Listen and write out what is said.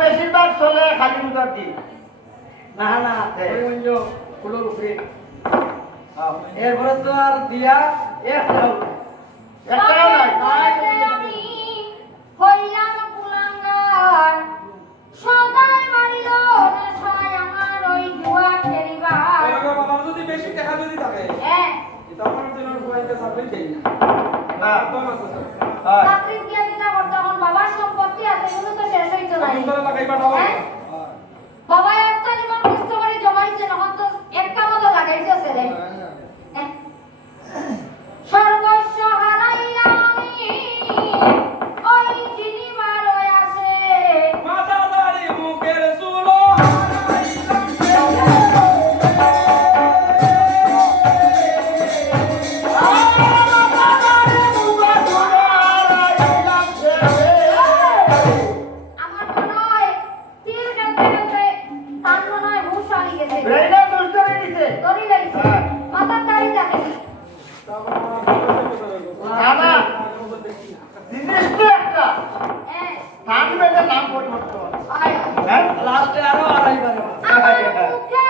বেশিরভাগ চলে খালি উদার দি না না ফুলোর উপরে এরপরে তো আর দিয়া একটাও আমি হইলাম কুলাঙ্গার সদাই মারিল নেশায় আমার ওই জুয়া খেলিবার বাবা যদি বেশি টাকা যদি থাকে হ্যাঁ তখন তোমার বইতে সাবমিট দেই না তো না তো চাকরি দিয়া দিতা তখন বাবার সম্পত্তি আছে এগুলো তো শেষ হইতো না সুন্দর লাগাইবা দাও বাবা একটা জীবন কষ্ট করে জমাইছে তখন তো একটা মতো লাগাইতেছে রে সর্বস্ব হারাইলাম আমি ওই যিনি মারয় আসে মাথা দাড়ি মুখের চুলো আমার মনে হয় তীর খেলতে খেলতে তার মনে হয় হুঁশ হারিয়ে গেছে ব্রেইনে দুষ্ট হয়ে গেছে দড়ি লাইছে মাথার দাড়ি দেখেনি না জিনিস তো একটা হ্যাঁ নাম বেদের নাম পরিবর্তন আয় হ্যাঁ লাস্টে আরো আড়াই বারে আমার মুখে